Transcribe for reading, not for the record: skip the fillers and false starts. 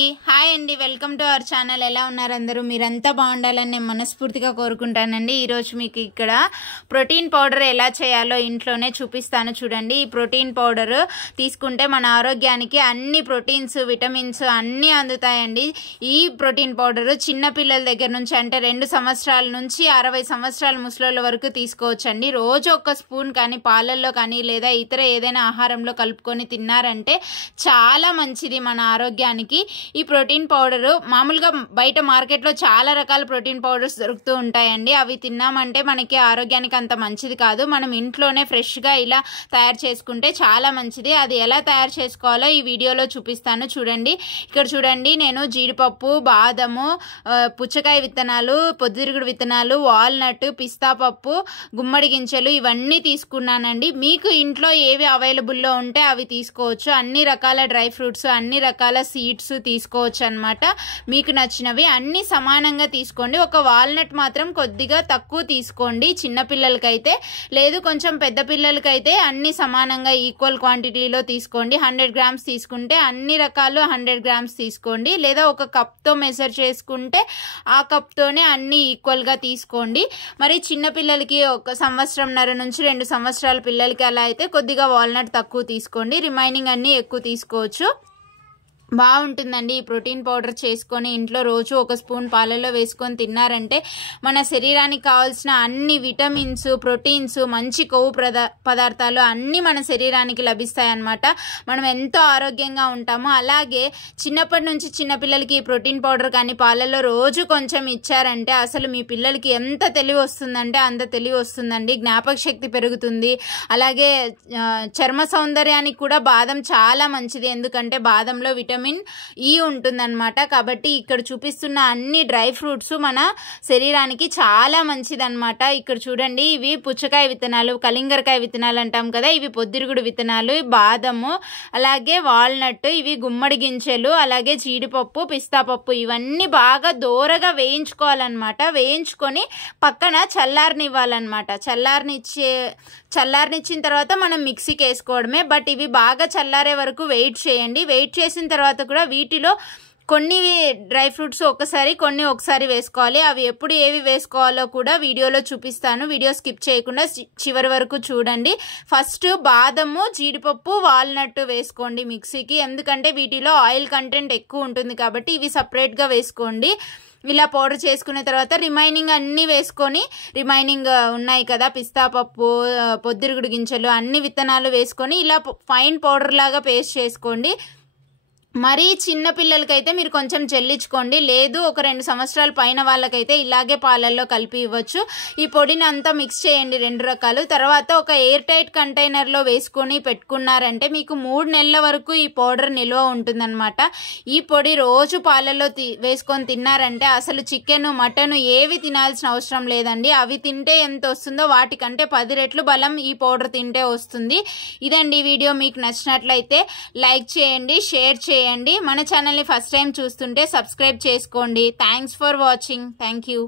Hi అండి, welcome to our channel. ఎలా ఉన్నారు అందరూ? మీరంతా బాగుండాలని నేను మనస్ఫూర్తిగా కోరుకుంటానండి. ఈరోజు మీకు ఇక్కడ ప్రోటీన్ పౌడర్ ఎలా చేయాలో ఇంట్లోనే చూపిస్తాను. చూడండి, ఈ ప్రోటీన్ పౌడర్ తీసుకుంటే మన ఆరోగ్యానికి అన్ని ప్రోటీన్స్, విటమిన్స్ అన్నీ అందుతాయండి. ఈ ప్రోటీన్ పౌడర్ చిన్న పిల్లల దగ్గర నుంచి అంటే 2 సంవత్సరాల నుంచి 60 సంవత్సరాల ముసలోళ్ళ వరకు తీసుకోవచ్చండి. రోజు ఒక స్పూన్ కానీ పాలల్లో కానీ లేదా ఇతర ఏదైనా ఆహారంలో కలుపుకొని తిన్నారంటే చాలా మంచిది మన ఆరోగ్యానికి. ఈ ప్రోటీన్ పౌడర్ మామూలుగా బయట మార్కెట్లో చాలా రకాల ప్రోటీన్ పౌడర్స్ దొరుకుతూ ఉంటాయండి. అవి తిన్నామంటే మనకి ఆరోగ్యానికి అంత మంచిది కాదు. మనం ఇంట్లోనే ఫ్రెష్గా ఇలా తయారు చేసుకుంటే చాలా మంచిది. అది ఎలా తయారు చేసుకోవాలో ఈ వీడియోలో చూపిస్తాను. చూడండి, ఇక్కడ చూడండి, నేను జీడిపప్పు, బాదము, పుచ్చకాయ విత్తనాలు, పొద్దుతిరుగుడు విత్తనాలు, వాల్నట్, పిస్తా పప్పు, గుమ్మడి గింజలు ఇవన్నీ తీసుకున్నానండి. మీకు ఇంట్లో ఏవి అవైలబుల్లో ఉంటే అవి తీసుకోవచ్చు. అన్ని రకాల డ్రై ఫ్రూట్స్, అన్ని రకాల సీడ్స్ తీసుకోవచ్చు అన్నమాట. మీకు నచ్చినవి అన్ని సమానంగా తీసుకోండి. ఒక వాల్నట్ మాత్రం కొద్దిగా తక్కువ తీసుకోండి చిన్న పిల్లలకైతే. లేదు కొంచెం పెద్ద పిల్లలకైతే అన్ని సమానంగా ఈక్వల్ క్వాంటిటీలో తీసుకోండి. 100 గ్రామ్స్ తీసుకుంటే అన్ని రకాలు 100 గ్రామ్స్ తీసుకోండి. లేదా ఒక కప్తో మెజర్ చేసుకుంటే ఆ కప్తోనే అన్ని ఈక్వల్గా తీసుకోండి. మరి చిన్న పిల్లలకి 1 సంవత్సరంన్నర నుంచి 2 సంవత్సరాల పిల్లలకి అలా అయితే కొద్దిగా వాల్నట్ తక్కువ తీసుకోండి. రిమైనింగ్ అన్ని ఎక్కువ తీసుకోవచ్చు. బాగుంటుందండి ఈ ప్రోటీన్ పౌడర్ చేసుకొని ఇంట్లో రోజు 1 స్పూన్ పాలలో వేసుకొని తిన్నారంటే మన శరీరానికి కావాల్సిన అన్ని విటమిన్స్, ప్రోటీన్స్, మంచి కొవ్వు పదార్థాలు అన్నీ మన శరీరానికి లభిస్తాయి అన్నమాట. మనం ఎంతో ఆరోగ్యంగా ఉంటాము. అలాగే చిన్నప్పటి నుంచి చిన్నపిల్లలకి ఈ ప్రోటీన్ పౌడర్ కానీ పాలలో రోజు కొంచెం ఇచ్చారంటే అసలు మీ పిల్లలకి ఎంత తెలివి వస్తుందంటే అంత తెలివి వస్తుందండి. జ్ఞాపక శక్తి పెరుగుతుంది. అలాగే చర్మ సౌందర్యానికి కూడా బాదం చాలా మంచిది. ఎందుకంటే బాదంలో విటమిన్ ఈ ఉంటుందన్నమాట. కాబట్టి ఇక్కడ చూపిస్తున్న అన్ని డ్రై ఫ్రూట్స్ మన శరీరానికి చాలా మంచిదన్నమాట. ఇక్కడ చూడండి, ఇవి పుచ్చకాయ విత్తనాలు, కలింగరకాయ విత్తనాలు అంటాం కదా, ఇవి పొద్దురుగుడు విత్తనాలు, బాదము, అలాగే వాల్నట్, ఇవి గుమ్మడి గింజలు, అలాగే జీడిపప్పు, పిస్తా పప్పు ఇవన్నీ బాగా దోరగా వేయించుకోవాలన్నమాట. వేయించుకొని పక్కన చల్లారనివ్వాలన్నమాట. చల్లారనిచ్చిన తర్వాత మనం మిక్సీకి వేసుకోవడమే. బట్ ఇవి బాగా చల్లారే వరకు వెయిట్ చేయండి. వెయిట్ చేసిన తర్వాత కూడా వీటిలో కొన్ని డ్రై ఫ్రూట్స్ ఒకసారి వేసుకోవాలి. అవి ఎప్పుడు ఏవి వేసుకోవాలో కూడా వీడియోలో చూపిస్తాను. వీడియో స్కిప్ చేయకుండా చివరి వరకు చూడండి. ఫస్ట్ బాదము, జీడిపప్పు, వాల్నట్ వేసుకోండి మిక్సీకి. ఎందుకంటే వీటిలో ఆయిల్ కంటెంట్ ఎక్కువ ఉంటుంది కాబట్టి ఇవి సపరేట్గా వేసుకోండి. ఇలా పౌడర్ చేసుకున్న తర్వాత రిమైనింగ్ అన్నీ వేసుకొని, రిమైనింగ్ ఉన్నాయి కదా పిస్తా పప్పు, పొద్దురుగుడు గింజలు, అన్ని విత్తనాలు వేసుకొని ఇలా ఫైన్ పౌడర్ లాగా పేస్ట్ చేసుకోండి. మరీ చిన్న పిల్లలకైతే మీరు కొంచెం జల్లించుకోండి. లేదు ఒక 2 సంవత్సరాల పైన వాళ్ళకైతే ఇలాగే పాలల్లో కలిపి ఇవ్వచ్చు. ఈ పొడిని అంతా మిక్స్ చేయండి 2 రకాలు. తర్వాత ఒక ఎయిర్ టైట్ కంటైనర్లో వేసుకొని పెట్టుకున్నారంటే మీకు 3 నెలల వరకు ఈ పౌడర్ నిల్వ ఉంటుందన్నమాట. ఈ పొడి రోజు పాలల్లో వేసుకొని తిన్నారంటే అసలు చికెన్, మటన్ ఏవి తినాల్సిన అవసరం లేదండి. అవి తింటే ఎంత వస్తుందో వాటికంటే 10 రెట్లు బలం ఈ పౌడర్ తింటే వస్తుంది. ఇదండి వీడియో. మీకు నచ్చినట్లయితే లైక్ చేయండి, షేర్ చేయండి. మన ఛానల్ని ఫస్ట్ టైం చూస్తుంటే సబ్స్క్రైబ్ చేసుకోండి. Thanks for watching. Thank you.